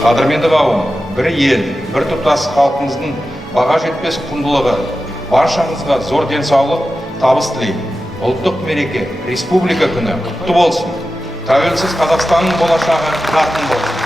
Қадірменді қауым, бір ел, бір тұтас халқымыздың баға жетпес құндылығы, баршамызға зор денсаулық, табыс тілеймін. Ұлттық мереке, республика күні құтты болсын. Тәуелсіз Қазақстанның болашағы жарқын болсын.